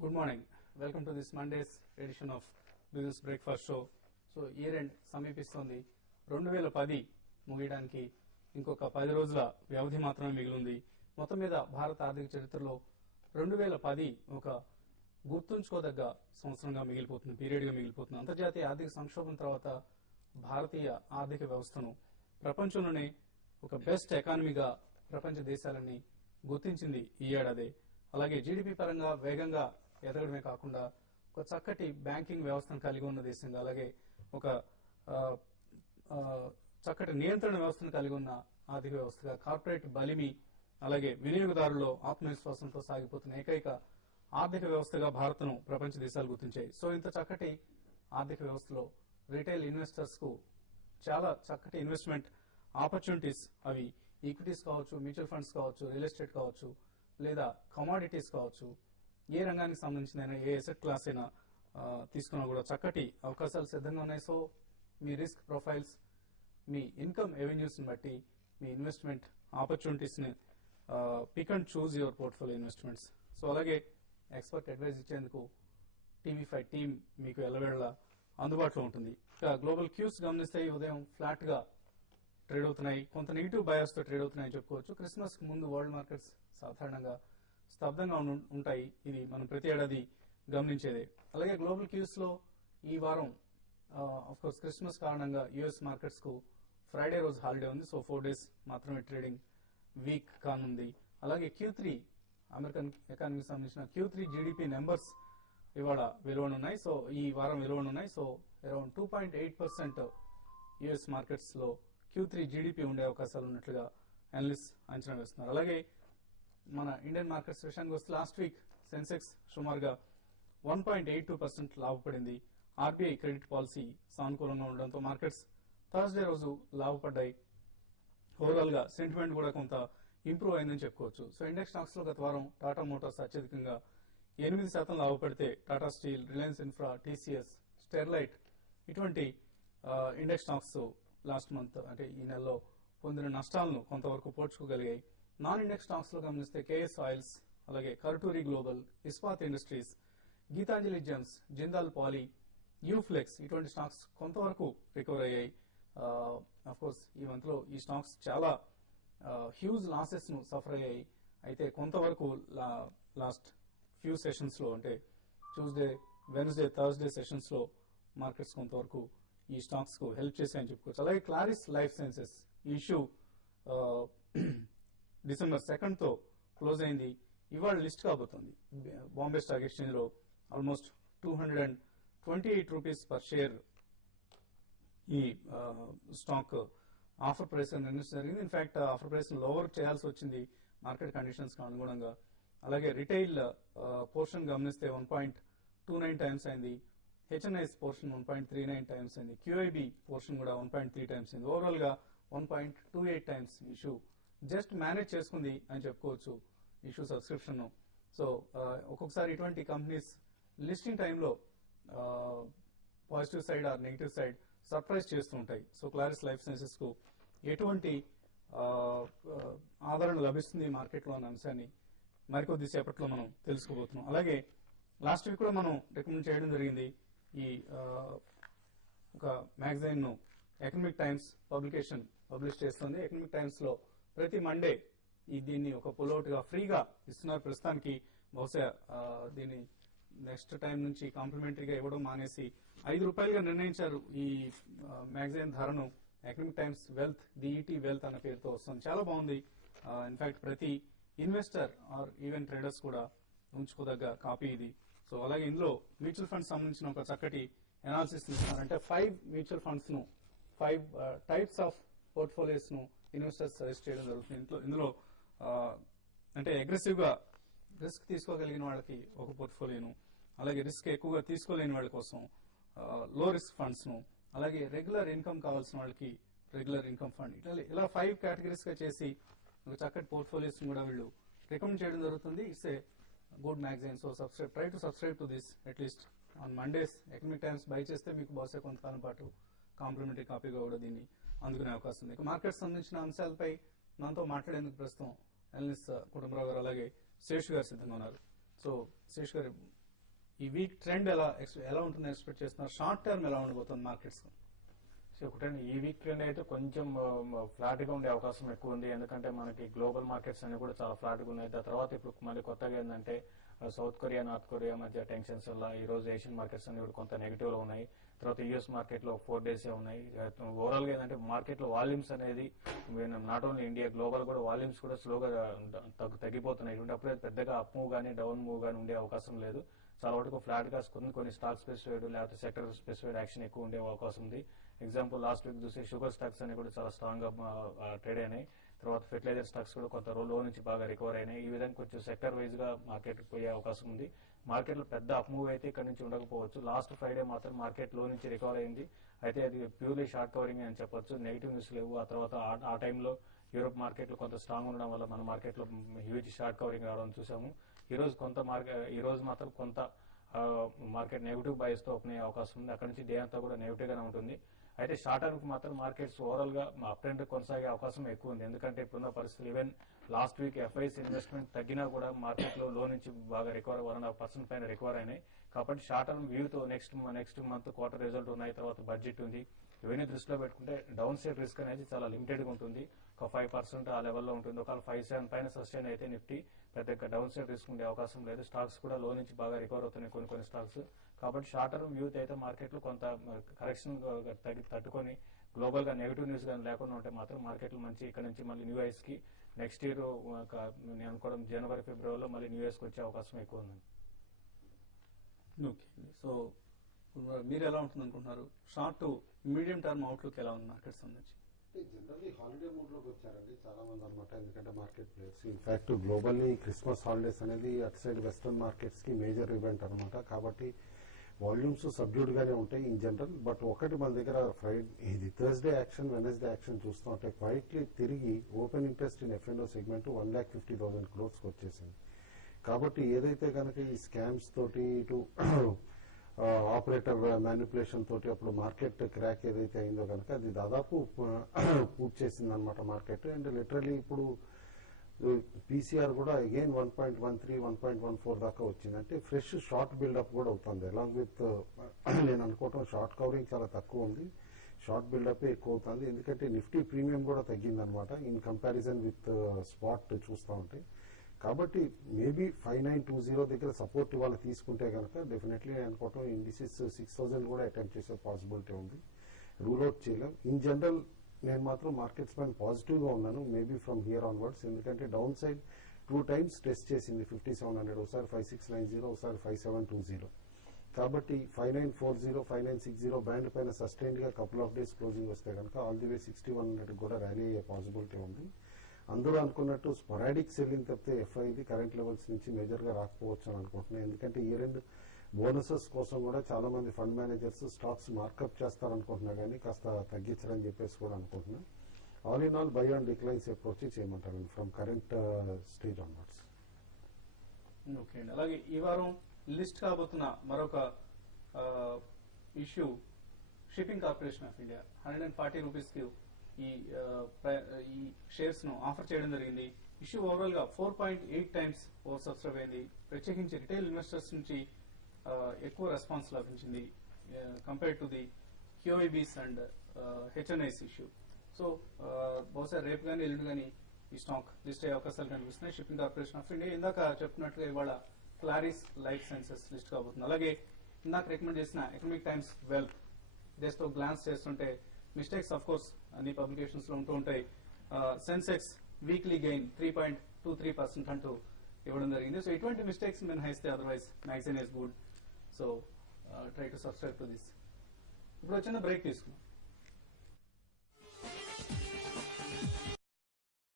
Good morning. Welcome to this Monday's edition of Business Breakfast Show. So year end సమీపిస్తోంది. 2010 ముగియడానికి ఇంకొక 10 రోజుల వ్యవధి మాత్రమే మిగిలింది. మొత్తం మీద భారత ఆర్థిక చరిత్రలో 2010 ఒక గుర్తుంచుకోదగ్గ సంవత్సరంగా మిగిలిపోతుంది, పీరియడ్గా మిగిలిపోతుంది. అంతర్జాతీయ ఆర్థిక సంక్షోభం తర్వాత భారతీయ ఆర్థిక వ్యవస్థను ప్రపంచంలోనే ఒక బెస్ట్ ఎకానమీగా ప్రపంచ దేశాలన్నీ గుర్తించింది ఈ ఏడాది. అలాగే జీడీపీ పరంగా వేగంగా ఎదగడమే కాకుండా ఒక చక్కటి బ్యాంకింగ్ వ్యవస్థను కలిగి ఉన్న దేశంగా, అలాగే ఒక చక్కటి నియంత్రణ వ్యవస్థను కలిగి ఉన్న ఆర్థిక వ్యవస్థగా, కార్పొరేట్ బలిమి అలాగే వినియోగదారుల్లో ఆత్మవిశ్వాసంతో సాగిపోతున్న ఏకైక ఆర్థిక వ్యవస్థగా భారత్ను ప్రపంచ దేశాలు గుర్తించాయి. సో ఇంత చక్కటి ఆర్థిక వ్యవస్థలో రిటైల్ ఇన్వెస్టర్స్ కు చాలా చక్కటి ఇన్వెస్ట్మెంట్ ఆపర్చునిటీస్, అవి ఈక్విటీస్ కావచ్చు, మ్యూచువల్ ఫండ్స్ కావచ్చు, రియల్ ఎస్టేట్ కావచ్చు, లేదా కమాడిటీస్ కావచ్చు, ఏ రంగానికి సంబంధించిన ఏ ఎసెట్ క్లాస్ అయినా తీసుకున్నా కూడా చక్కటి అవకాశాలు సిద్ధంగా ఉన్నాయి. సో మీ రిస్క్ ప్రొఫైల్స్, మీ ఇన్కమ్ ఎవెన్యూస్ ని బట్టి మీ ఇన్వెస్ట్మెంట్ ఆపర్చునిటీస్ ని pick and choose your portfolio investments. So అలాగే ఎక్స్పర్ట్ అడ్వైజ్ ఇచ్చేందుకు టీవీ5 టీమ్ మీకు ఎల్లవేళ అందుబాటులో ఉంటుంది. ఇక గ్లోబల్ క్యూస్ గమనిస్తే ఉదయం ఫ్లాట్ గా ట్రేడ్ అవుతున్నాయి, కొంత నెగిటివ్ బయాస్ తో ట్రేడ్ అవుతున్నాయని చెప్పుకోవచ్చు. క్రిస్మస్ కు ముందు వరల్డ్ మార్కెట్స్ సాధారణంగా స్తబ్దంగా ఉంటాయి, ఇది మనం ప్రతి ఏడాది గమనించేదే. అలాగే గ్లోబల్ క్యూస్ లో ఈ వారం ఆఫ్ కోర్స్ క్రిస్మస్ కారణంగా యుఎస్ మార్కెట్స్ కు ఫ్రైడే రోజు హాలిడే ఉంది. సో 4 days మాత్రమే ట్రేడింగ్ వీక్ కానుంది. అలాగే Q3 అమెరికన్ ఎకానమీకి సంబంధించిన Q3 జీడీపీ నెంబర్స్ ఇవాళ వెలువనున్నాయి. సో ఈ వారం వెలువనున్నాయి. సో అరౌండ్ 2.8% యుఎస్ మార్కెట్స్ లో Q3 జీడీపీ ఉండే అవకాశాలు ఉన్నట్లుగా అనలిస్ట్ అంచనా వేస్తున్నారు. అలాగే మన ఇండియన్ మార్కెట్స్ విషయానికి వస్తే లాస్ట్ వీక్ సెన్సెక్స్ సుమారుగా 1.82% లాభపడింది. ఆర్బీఐ క్రెడిట్ పాలసీ సానుకూలంగా ఉండడంతో మార్కెట్స్ థర్స్డే రోజు లాభపడ్డాయి. ఓవరాల్ గా సెంటిమెంట్ కూడా కొంత ఇంప్రూవ్ అయిందని చెప్పుకోవచ్చు. సో ఇండెక్స్ స్టాక్స్ లో గత వారం టాటా మోటార్స్ అత్యధికంగా 8% లాభపడితే టాటా స్టీల్, రిలయన్స్ ఇన్ఫ్రా, టీసీఎస్, స్టెర్లైట్ ఇటువంటి ఇండెక్స్ స్టాక్స్ లాస్ట్ మంత్ అంటే ఈ నెలలో పొందిన నష్టాలను కొంతవరకు పోడ్చుకోగలిగాయి. నాన్ ఇండెక్స్ స్టాక్స్ లో గమనిస్తే కేఎస్ ఆయిల్స్, అలాగే కర్టూరి గ్లోబల్, ఇస్పాత్ ఇండస్ట్రీస్, గీతాంజలి జెమ్స్, జిందాల్ పాలీ, యూఫ్లెక్స్ ఇటువంటి స్టాక్స్ కొంతవరకు రికవర్ అయ్యాయి. అఫ్ కోర్స్ ఈ మంత్ లో ఈ స్టాక్స్ చాలా హ్యూజ్ లాసెస్ ను సఫర్ అయ్యాయి. అయితే కొంతవరకు లాస్ట్ ఫ్యూ సెషన్స్ లో అంటే ట్యూస్డే, వెన్స్డే, థర్స్డే సెషన్స్ లో మార్కెట్స్ కొంతవరకు ఈ స్టాక్స్ కు హెల్ప్ చేశాయని చెప్పుకోవచ్చు. అలాగే క్లారిస్ లైఫ్ సైన్సెస్ ఈ ఇష్యూ December 2nd తో క్లోజ్ అయింది. ఇవాళ లిస్ట్ కాబోతోంది. బాంబే స్టాక్ ఎక్స్చేంజ్ లో ఆల్మోస్ట్ 228 రూపీస్ పర్ షేర్ ఈ స్టాక్ ఆఫర్ ప్రైస్ నిర్ణయించడం జరిగింది. ఇన్ఫాక్ట్ ఆఫర్ ప్రైస్ లోవర్ చేయాల్సి వచ్చింది మార్కెట్ కండిషన్స్ కు అనుగుణంగా. అలాగే రిటైల్ పోర్షన్ గమనిస్తే 1.29 టైమ్స్ అయింది. హెచ్ఎన్ఐఎస్ పోర్షన్ 1.39 టైమ్స్ అయింది. క్యూఐబి పోర్షన్ కూడా 1.3 టైమ్స్ అయింది. ఓవరాల్ గా 1.28 టైమ్స్ ఇష్యూ జస్ట్ మేనేజ్ చేసుకుంది అని చెప్పుకోవచ్చు ఇష్యూ సబ్స్క్రిప్షన్. సో ఒక్కొక్కసారి ఇటువంటి కంపెనీస్ లిస్టింగ్ టైంలో positive side or negative side surprise చేస్తూ ఉంటాయి. సో క్లారిస్ లైఫ్ సైన్సెస్ కు ఎటువంటి ఆదరణ లభిస్తుంది మార్కెట్ లో అన్న అంశాన్ని మరికొద్ది సేపట్లో మనం తెలుసుకోబోతున్నాం. అలాగే లాస్ట్ వీక్ కూడా మనం రికమెండ్ చేయడం జరిగింది. ఈ ఒక మ్యాగజైన్ ను ఎకనామిక్ టైమ్స్ పబ్లికేషన్ పబ్లిష్ చేస్తుంది. ఎకనామిక్ టైమ్స్ లో ప్రతి మండే దీన్ని ఒక పుల్అవుట్ గా ఫ్రీగా ఇస్తున్నారు. ప్రస్తుతానికి బహుశా దీన్ని నెక్స్ట్ టైం నుంచి కాంప్లిమెంటరీగా ఇవ్వడం మానేసి ₹5 నిర్ణయించారు. ఈ మ్యాగజైన్ ధరను economic times wealth, DET wealth అన్న పేరుతో వస్తుంది. చాలా బాగుంది. ఇన్ఫాక్ట్ ప్రతి ఇన్వెస్టర్ ఆర్ ఈవెన్ ట్రేడర్స్ కూడా ఉంచుకోదగ్గ కాపీ ఇది. సో అలాగే ఇందులో మ్యూచువల్ ఫండ్స్ సంబంధించిన ఒక చక్కటి అనాలిసిస్ ఇస్తున్నారంటే 5 మ్యూచువల్ ఫండ్స్ ను 5 టైప్స్ ఆఫ్ పోర్ట్ఫోలియోస్ ను ఇన్వెస్టర్స్ సజెస్ట్ చేయడం జరుగుతుంది. ఇందులో అంటే అగ్రెసివ్ గా రిస్క్ తీసుకోగలిగిన వాళ్ళకి ఒక పోర్ట్ఫోలియోను, అలాగే రిస్క్ ఎక్కువగా తీసుకోలేని వాళ్ళ కోసం లో రిస్క్ ఫండ్స్ ను, అలాగే రెగ్యులర్ ఇన్కమ్ కావాల్సిన వాళ్ళకి రెగ్యులర్ ఇన్కమ్ ఫండ్, ఇలా 5 కేటగిరీస్ గా చేసి ఒక చక్కటి పోర్ట్ఫోలియోస్ కూడా వీళ్ళు రికమెండ్ చేయడం జరుగుతుంది. It's a good magazine. So try to subscribe to this at least on Mondays. Economic times by చేస్తే మీకు బహుశా కొంతకాలం పాటు కాంప్లిమెంటరీ కాపీగా కూడా దీన్ని అందుకునే అవకాశం ఉంది. ఇక మార్కెట్ సంబంధించిన అంశాలపై మనతో మాట్లాడేందుకు ప్రస్తుతం అనలిస్ట్ కుటుంబరావు గారు అలాగే శేష్ గారు సిద్ధంగా ఉన్నారు. సో శేష్ గారు, ఈ వీక్ ట్రెండ్ ఎలా ఉంటుందని ఎక్స్పెక్ట్ చేస్తున్నారు? షార్ట్ టర్మ్ ఎలా ఉండబోతుంది మార్కెట్స్? సో ఒకటండి, ఈ వీక్ ట్రెండ్ అయితే కొంచెం ఫ్లాట్ గా ఉండే అవకాశం ఎక్కువ ఉంది. ఎందుకంటే మనకి గ్లోబల్ మార్కెట్స్ అన్ని కూడా చాలా ఫ్లాట్ గా ఉన్నాయి. దాని తర్వాత ఇప్పుడు మళ్ళీ కొత్తగా ఏంటంటే సౌత్ కొరియా నార్త్ కొరియా మధ్య టెన్షన్స్ వల్ల ఈ రోజు ఏషియన్ మార్కెట్స్ అన్ని కూడా కొంత నెగిటివ్ లో ఉన్నాయి. తర్వాత యుఎస్ మార్కెట్ లో 4 days ఉన్నాయి. ఓవరాల్ గా ఏంటంటే మార్కెట్ లో వాల్యూమ్స్ అనేది నాట్ ఓన్లీ ఇండియా, గ్లోబల్ కూడా వాల్యూమ్స్ కూడా స్లోగా తగ్గిపోతున్నాయి. అప్పుడే పెద్దగా అప్ మూవ్ గానీ డౌన్ మూవ్ గానీ ఉండే అవకాశం లేదు. చాలా వరకు ఫ్లాట్ గా కొన్ని స్టాక్ స్పెసిఫైడ్ లేకపోతే సెక్టర్ స్పెసిఫైడ్ యాక్షన్ ఎక్కువ ఉండే అవకాశం ఉంది. ఎగ్జాంపుల్ లాస్ట్ వీక్ చూస్తే షుగర్ స్టాక్స్ అన్ని కూడా చాలా స్ట్రాంగ్ గా ట్రేడ్ అయినాయి. తర్వాత ఫెర్టిలైజర్ స్టాక్స్ కూడా కొంత లో నుంచి బాగా రికవర్ అయినాయి. ఈ విధంగా కొంచెం సెక్టర్ వైజ్ గా మార్కెట్ పోయే అవకాశం ఉంది. మార్కెట్ లో పెద్ద అప్ మూవ్ అయితే ఇక్కడ నుంచి ఉండకపోవచ్చు. లాస్ట్ ఫ్రైడే మాత్రం మార్కెట్ లో నుంచి రికవర్ అయింది. అయితే అది ప్యూర్లీ షార్ట్ కవరింగ్ అని చెప్పొచ్చు. నెగిటివ్ న్యూస్ లేవు. ఆ తర్వాత ఆ టైంలో యూరోప్ మార్కెట్ లో కొంత స్ట్రాంగ్ ఉండడం వల్ల మన మార్కెట్ లో హ్యూజ్ షార్ట్ కవరింగ్ రావడం చూసాము. ఈ రోజు మాత్రం కొంత మార్కెట్ నెగిటివ్ బయస్ తో ఓపెన్ అయ్యే అవకాశం ఉంది. అక్కడ నుంచి డే అంతా కూడా నెగిటివ్ గానే ఉంటుంది. అయితే షార్ట్ టర్మ్ కి మాత్రం మార్కెట్స్ ఓవరాల్ గా అప్ ట్రెండ్ కొనసాగే అవకాశం ఎక్కువ ఉంది. ఎందుకంటే ఇప్పుడున్న పరిస్థితులు even last week FIs investment తగ్గినా కూడా మార్కెట్ లో నుంచి బాగా రికవర్ 1.5% పైన రికవర్ అయినాయి. కాబట్టి షార్ట్ టర్మ్ వ్యూతో నెక్స్ట్ మంత్ క్వార్టర్ రిజల్ట్ ఉన్నాయి. తర్వాత బడ్జెట్ ఉంది. ఇవన్నీ దృష్టిలో పెట్టుకుంటే డౌన్ సైడ్ రిస్క్ అనేది చాలా లిమిటెడ్ గా ఉంటుంది. ఒక 5% ఆ లెవెల్లో ఉంటుంది. ఒకవేళ 5-7 పైన సస్టైన్ అయితే నిఫ్టీ పెద్ద డౌన్ సైడ్ రిస్క్ ఉండే అవకాశం లేదు. స్టాక్స్ కూడా లో నుంచి బాగా రికవర్ అవుతున్నాయి కొన్ని స్టాక్స్. కాబట్టి షార్ట్ టర్మ్ వ్యూ అయితే మార్కెట్ లో కొంత కరెక్షన్ తట్టుకొని గ్లోబల్ గా నెగిటివ్ న్యూస్ కానీ లేకుండా ఉంటే మాత్రం మార్కెట్ లో మంచి ఇక్కడ నుంచి మళ్ళీ న్యూ ఇయర్స్ కి నెక్స్ట్ ఇయర్ నేను అనుకోవడం జనవరి ఫిబ్రవరిలో మళ్ళీ న్యూ ఇయర్స్ కి వచ్చే అవకాశం ఎక్కువ ఉంది. ఓకే, సో మీరు ఎలా ఉంటుంది అనుకుంటున్నారు? Short to medium term outlook ఎలా ఉంది మార్కెట్ సంబంధించి? జనరల్లీ హాలిడే మూడ్ లోకి వచ్చారండి చాలా మంది అనమాట. ఎందుకంటే market players in fact globally Christmas holidays అనేది అటు సైడ్ వెస్టర్న్ మార్కెట్స్ కి మేజర్ ఈవెంట్ అనమాట. కాబట్టి వాల్యూమ్స్ సబ్డ్యూడ్ గానే ఉంటాయి ఇన్ జనరల్. బట్ ఒకటి మన దగ్గర ఇది థర్స్డే యాక్షన్ వెనస్డే యాక్షన్ చూస్తూ ఉంటే క్వైట్లీ తిరిగి open interest in F&O segment 1,50,000 crores వచ్చేసింది. కాబట్టి ఏదైతే కనుక ఈ స్కామ్స్ తోటి ఇటు ఆపరేటర్ మ్యానిపులేషన్ తోటి అప్పుడు మార్కెట్ క్రాక్ ఏదైతే అయిందో కనుక అది దాదాపు పూర్తి చేసింది అనమాట మార్కెట్. అండ్ లిటరలీ ఇప్పుడు పీసీఆర్ కూడా అగైన్ 1.13, 1.14 దాకా వచ్చింది. అంటే ఫ్రెష్ షార్ట్ బిల్డప్ కూడా అవుతుంది. అలాంగ్ విత్ నేను అనుకోవటం షార్ట్ కవరింగ్ చాలా తక్కువ ఉంది, షార్ట్ బిల్డప్ ఎక్కువ అవుతుంది. ఎందుకంటే నిఫ్టీ ప్రీమియం కూడా తగ్గింది అనమాట ఇన్ కంపారిజన్ విత్ స్పాట్ చూస్తూ ఉంటే. కాబట్టి మేబీ 5920 దగ్గర సపోర్ట్ ఇవాళ తీసుకుంటే కనుక డెఫినెట్లీ అనుకోవటం ఇండిసెస్ 6,000 కూడా అటెంప్ట్ చేసే పాసిబిలిటీ ఉంది. రూల్ అవుట్ చేయలేం. ఇన్ జనరల్ నేను మాత్రం మార్కెట్స్ పైన పాజిటివ్ గా ఉన్నాను మేబీ ఫ్రమ్ హియర్ ఆన్వర్డ్స్. ఎందుకంటే డౌన్ సైడ్ 2 times టెస్ట్ చేసింది 5700, ఒకసారి 5690, ఒకసారి 5720. కాబట్టి 5940, 5960 బ్యాండ్ పైన సస్టైన్డ్ గా కపుల్ ఆఫ్ డేస్ క్లోజింగ్ వస్తే కనుక ఆల్ ది వే 6100 కూడా ర్యాలీ అయ్యే పాసిబిలిటీ ఉంది. అందరూ అనుకున్నట్టు స్పొరాడిక్ సెల్లింగ్ తప్పితే ఎఫ్ఐది కరెంట్ లెవెల్స్ నుంచి మేజర్ గా రాకపోవచ్చు అని అనుకుంటున్నాను. ఎందుకంటే ఇయర్ ఎండ్ బోనసెస్ కోసం కూడా చాలా మంది ఫండ్ మేనేజర్స్ స్టాక్స్ మార్కప్ చేస్తారనుకుంటున్నా కానీ కాస్త తగ్గించారని చెప్పేసి కూడా అనుకుంటున్నా. All in all buy on declines approach చేయమంటారండి from current stage onwards. Okay అండి. అలాగే ఈ వారం లిస్ట్ కాబోతున్న మరొక ఇష్యూ షిప్పింగ్ కార్పొరేషన్ ఆఫ్ ఇండియా 140 రూపీస్ కి ఈ షేర్స్ ను ఆఫర్ చేయడం జరిగింది. ఇష్యూ ఓవరాల్ గా 4.8 times ఓవర్ సబ్స్క్రైబ్ అయింది. ప్రత్యేకించి రిటైల్ ఇన్వెస్టర్స్ నుంచి ఎక్కువ రెస్పాన్స్ లభించింది compare to the QIBs and HNIs issue. So బహుశా రేపు కానీ ఎల్లుండి కానీ ఈ స్టాక్ లిస్ట్ అయ్యే అవకాశాలు కనిపిస్తున్నాయి. షిప్పింగ్ కార్పొరేషన్ ఆఫ్ ఇండియా ఇందాక చెప్పినట్లుగా ఇవాళ క్లారిస్ లైఫ్ సైన్సెస్ లిస్ట్ కాబోతుంది. అలాగే ఇందాక రికమెండ్ చేసిన economic times wealth just glance చేస్తుంటే మిస్టేక్స్ ఆఫ్ కోర్స్ అన్ని పబ్లికేషన్స్ లో ఉంటూ ఉంటాయి. సెన్సెక్స్ వీక్లీ గెయిన్ 3.23% అంటూ ఇవ్వడం జరిగింది. సో ఇటువంటి మిస్టేక్స్ మినహాయిస్తే otherwise magazine is good. So try to subscribe to this. ఇప్పుడు వచ్చిన బ్రేక్ తీసుకున్నాం.